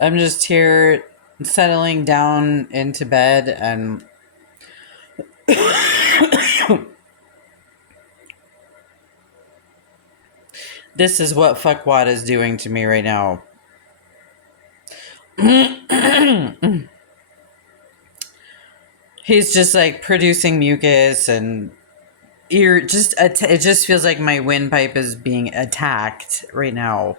I'm just here settling down into bed, and this is what fuckwad is doing to me right now. He's just like producing mucus and ear. It just feels like my windpipe is being attacked right now.